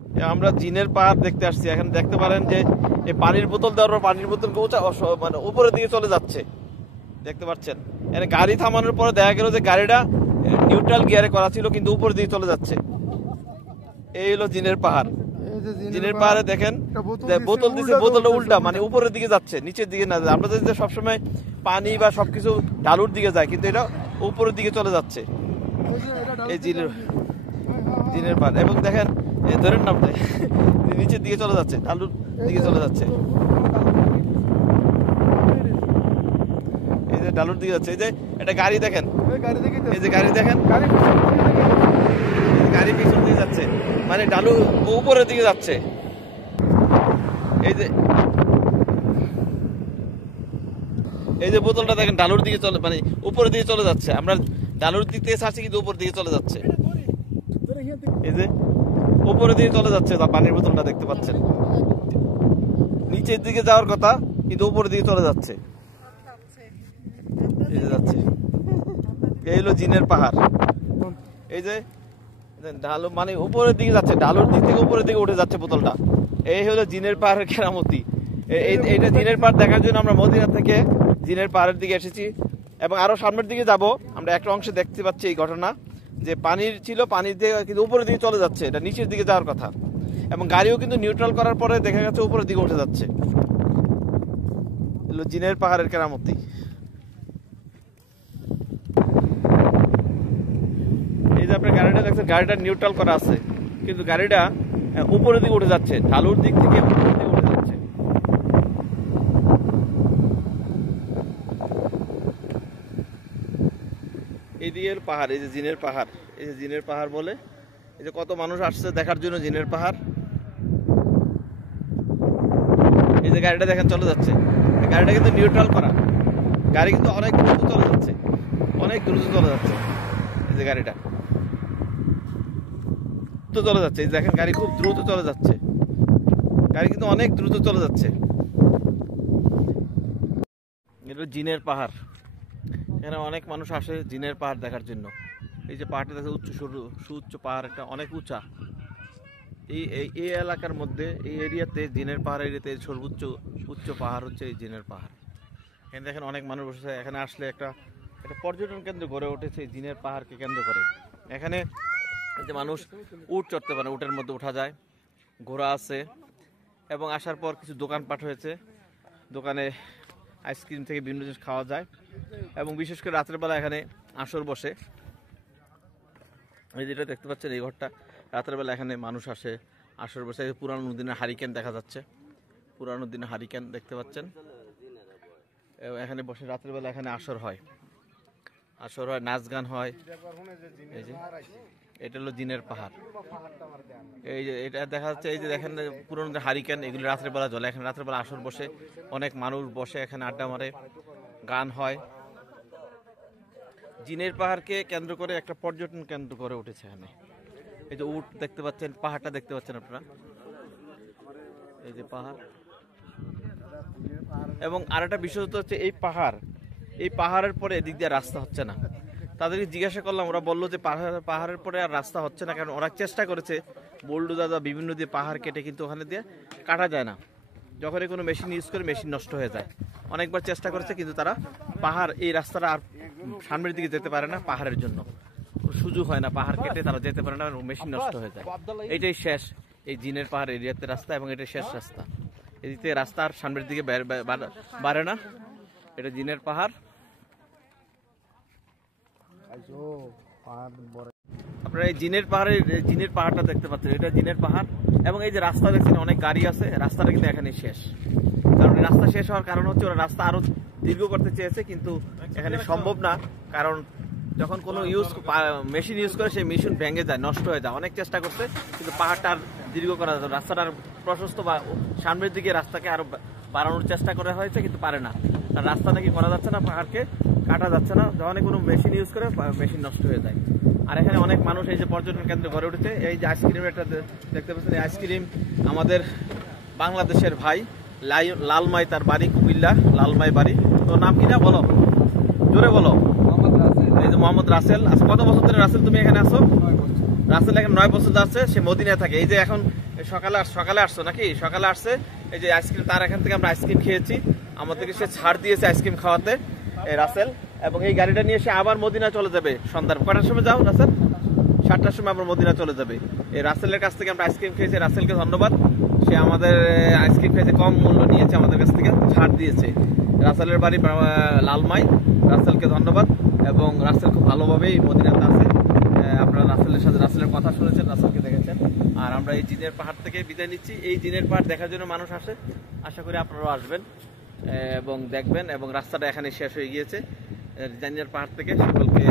আমরা জিনের পাহাড় দেখতে আসছি। এখানে দেখতে পারেন যে এই পানির বোতল দেওয়ার পর পানির বোতল মানে উপরের দিকে চলে যাচ্ছে, দেখতে পাচ্ছেন। এখানে গাড়ি থামানোর পরে দেখা গেল যে গাড়িটা নিউট্রাল গিয়ারে করা ছিল, কিন্তু উপরের দিকে চলে যাচ্ছে। এই হলো জিনের পাহাড়। জিনের পাহাড়ে দেখেন বোতল দিচ্ছে, বোতলটা উল্টা, মানে উপরের দিকে যাচ্ছে, নিচের দিকে না। আমরা যদি সবসময় পানি বা সবকিছু ঢালুর দিকে যায়, কিন্তু এটা উপরের দিকে চলে যাচ্ছে। এই জিনের পাহাড়। এবং দেখেন ধরেন না, নিচের দিকে চলে যাচ্ছে, ঢালুর দিকে চলে যাচ্ছে। এই যে ঢালুর দিকে যাচ্ছে। এই যে একটা গাড়ি দেখেন, এই যে গাড়ি দেখেন, গাড়ি পিছন দিকে যাচ্ছে, মানে ঢালু উপরের দিকে যাচ্ছে। এই যে বোতলটা দেখেন ঢালুর দিকে চলে, মানে উপরের দিকে চলে যাচ্ছে। আমরা ঢালুর দিক থেকে ছাড়ছি, কিন্তু উপরের দিকে চলে যাচ্ছে। এই যে উপরের দিকে চলে যাচ্ছে, পানির বোতলটা দেখতে পাচ্ছেন। নিচের দিকে যাওয়ার কথা, কিন্তু উপরের দিকে চলে যাচ্ছে। এই যে যাচ্ছে। এই হলো জিনের পাহাড়। এই যে ঢালু, মানে উপরের দিকে যাচ্ছে, ঢালুর দিক থেকে উপরের দিকে উঠে যাচ্ছে বোতলটা। এই হলো জিনের পাহাড়ের কেরামতি। এইটা জিনের পাহাড় দেখার জন্য আমরা মদিনা থেকে জিনের পাহাড়ের দিকে এসেছি। এবং আরো সামনের দিকে যাব, আমরা একটা অংশে দেখতে পাচ্ছি এই ঘটনা, যে পানির ছিল, পানির দিকে কিন্তু উপরের দিকে চলে যাচ্ছে, এটা নিচের দিকে যাওয়ার কথা। এবং গাড়িও কিন্তু নিউট্রাল করার পরে দেখা যাচ্ছে উপরের দিকে উঠে যাচ্ছে। এগুলো জিনের পাহাড়ের কেরামতি। এই যে আপনার গাড়িটা দেখছেন, গাড়িটা নিউট্রাল করা আছে, কিন্তু গাড়িটা উপরের দিকে উঠে যাচ্ছে, ঢালুর দিক থেকে উপরের দিকে উঠে যাচ্ছে। এইদিকে পাহাড়, এই যে জিনের পাহাড়, এই যে জিনের পাহাড় বলে। এই যে কত মানুষ আসছে দেখার জন্য জিনের পাহাড়। এই যে গাড়িটা দেখেন চলে যাচ্ছে, গাড়িটা কিন্তু নিউট্রাল করা, গাড়ি কিন্তু অনেক দ্রুত চলে যাচ্ছে, অনেক দ্রুত চলে যাচ্ছে। এই যে গাড়িটা তো চলে যাচ্ছে, এই দেখেন গাড়ি খুব দ্রুত চলে যাচ্ছে, গাড়ি কিন্তু অনেক দ্রুত চলে যাচ্ছে। এটা জিনের পাহাড়। এখানে অনেক মানুষ আসে জিনের পাহাড় দেখার জন্য। এই যে পাহাড়টা দেখে সুউচ্চ পাহাড়, একটা অনেক উঁচা। এই এলাকার মধ্যে, এই এরিয়াতে, জিনের পাহাড় এরিয়াতে সর্বোচ্চ উচ্চ পাহাড় হচ্ছে এই জিনের পাহাড়। এখানে দেখেন অনেক মানুষ বসেছে। এখানে আসলে একটা পর্যটন কেন্দ্র গড়ে উঠেছে এই জিনের পাহাড়কে কেন্দ্র করে। এখানে যে মানুষ উট চড়তে পারে, উটের মধ্যে ওঠা যায়, ঘোড়া আছে, এবং আসার পর কিছু দোকানপাট হয়েছে, দোকানে আইসক্রিম থেকে বিভিন্ন জিনিস খাওয়া যায়। এবং বিশেষ করে রাতের বেলা এখানে আসর বসে। এই যেটা দেখতে পাচ্ছেন, এই ঘরটা, রাতের বেলা এখানে মানুষ আসে, আসর বসে। পুরানো দিনের হারিকেন দেখা যাচ্ছে, পুরানো দিনের হারিকেন দেখতে পাচ্ছেন। এখানে বসে রাতের বেলা এখানে আসর হয়, নাচ গান হয়। এই যে এটা হলো জিনের পাহাড়। এই যে এটা দেখা যাচ্ছে, এই যে দেখেন পুরনো হারিকেন, এগুলি রাতের বেলা জ্বলে। এখানে রাতের বেলা আসর বসে, অনেক মানুষ বসে, এখানে আড্ডা মারে, গান হয়। জিনের পাহাড়কে কেন্দ্র করে একটা পর্যটন কেন্দ্র গড়ে উঠেছে এখানে। এই যে উট দেখতে পাচ্ছেন, পাহাড়টা দেখতে পাচ্ছেন আপনারা, এই যে পাহাড়। এবং আরেকটা বিশেষত হচ্ছে এই পাহাড়ের পরে এদিক দিয়ে রাস্তা হচ্ছে না। তাদেরকে জিজ্ঞাসা করলাম, ওরা বললো যে পাহাড়ের পরে আর রাস্তা হচ্ছে না, কারণ ওরা চেষ্টা করেছে বোল্ডোজার বা বিভিন্ন দিয়ে পাহাড় কেটে, কিন্তু ওখানে দিয়ে কাটা যায় না। যখনই কোনো মেশিন ইউজ করে, মেশিন নষ্ট হয়ে যায়। অনেকবার চেষ্টা করেছে, কিন্তু তারা এই রাস্তাটা আর সামনের দিকে যেতে পারে না, পাহাড়ের জন্য সুযোগ হয় না, পাহাড় কেটে তারা যেতে পারে না, মেশিন নষ্ট হয়ে যায়। এইটাই শেষ এই জিনের পাহাড় এরিয়াতে রাস্তা, এবং এটাই শেষ রাস্তা। এদিকে রাস্তা আর সামনের দিকে বাড়ে না। এটা জিনের পাহাড়। আপনারা এই জিনের পাহাড়টা দেখতে পাচ্ছেন, এটা জিনের পাহাড়। এবং এই যে রাস্তা দেখছেন, অনেক গাড়ি আছে, রাস্তাটা কিন্তু এখানে শেষ। কারণ রাস্তা শেষ হওয়ার কারণ হচ্ছে ওরা রাস্তা আরো দীর্ঘ করতে চেয়েছে, কিন্তু এখানে সম্ভব না। কারণ যখন কোনো মেশিন ইউজ করে, সেই মেশিন ভেঙে যায়, নষ্ট হয়ে যায়। অনেক চেষ্টা করছে, কিন্তু পাহাড়টা আর দীর্ঘ করা যায়, রাস্তাটা প্রশস্ত বা সামনের দিকে রাস্তাকে আরো বাড়ানোর চেষ্টা করা হয়েছে, কিন্তু পারে না। রাস্তা নাকি করা যাচ্ছে না, পাহাড়কে কাটা যাচ্ছে না। যখন কোনো মেশিন ইউজ করে, মেশিন নষ্ট হয়ে যায়। আর এখানে অনেক মানুষ, এই যে পর্যটন কেন্দ্র গড়ে উঠেছে। এই যে আইসক্রিমের একটা দেখতে পাচ্ছেন, এই আইসক্রিম আমাদের বাংলাদেশের ভাই লালমাই, তার বাড়ি কুমিল্লা, লালমাই বাড়ি। তোর নাম কিনা বলো, জোরে বলো। এই যে মোহাম্মদ রাসেল। আচ্ছা, কত বছর ধরে রাসেল তুমি এখানে আসো? রাসেল এখানে 9 বছর যাচ্ছে, সে মদিনায় থাকে। এই যে এখন সকালে আসছো নাকি, সকালে আসছে, এই যে আইসক্রিম, তার এখান থেকে আমরা আইসক্রিম খেয়েছি, আমাদেরকে সে ছাড় দিয়েছে আইসক্রিম খাওয়াতে এই রাসেল। এবং এই গাড়িটা নিয়ে সে আবার মদিনা চলে যাবে সন্ধ্যার কটার সময় যাও রাসেল? 7টার সময় আমরা মদিনা চলে যাবে। এই রাসেলের কাছ থেকে আমরা আইসক্রিম খেয়েছি, রাসেলকে ধন্যবাদ। সে আমাদের আইসক্রিম খেয়েছে, কম মূল্য নিয়েছে আমাদের কাছ থেকে, ছাড় দিয়েছে। রাসেলের বাড়ি লালমাই, রাসেলকে ধন্যবাদ। এবং রাসেল খুব ভালোভাবেই মদিনাতে আছে। আপনারা রাসেলের সাথে রাসেলের কথা শুনেছেন, রাসেলকে দেখেছেন। আর আমরা এই জিনের পাহাড় থেকে বিদায় নিচ্ছি। এই জিনের পাহাড় দেখার জন্য মানুষ আসে, আশা করি আপনারাও আসবেন এবং দেখবেন। এবং রাস্তাটা এখানে শেষ হয়ে গিয়েছে জিনের পাহাড় থেকে। সকলকে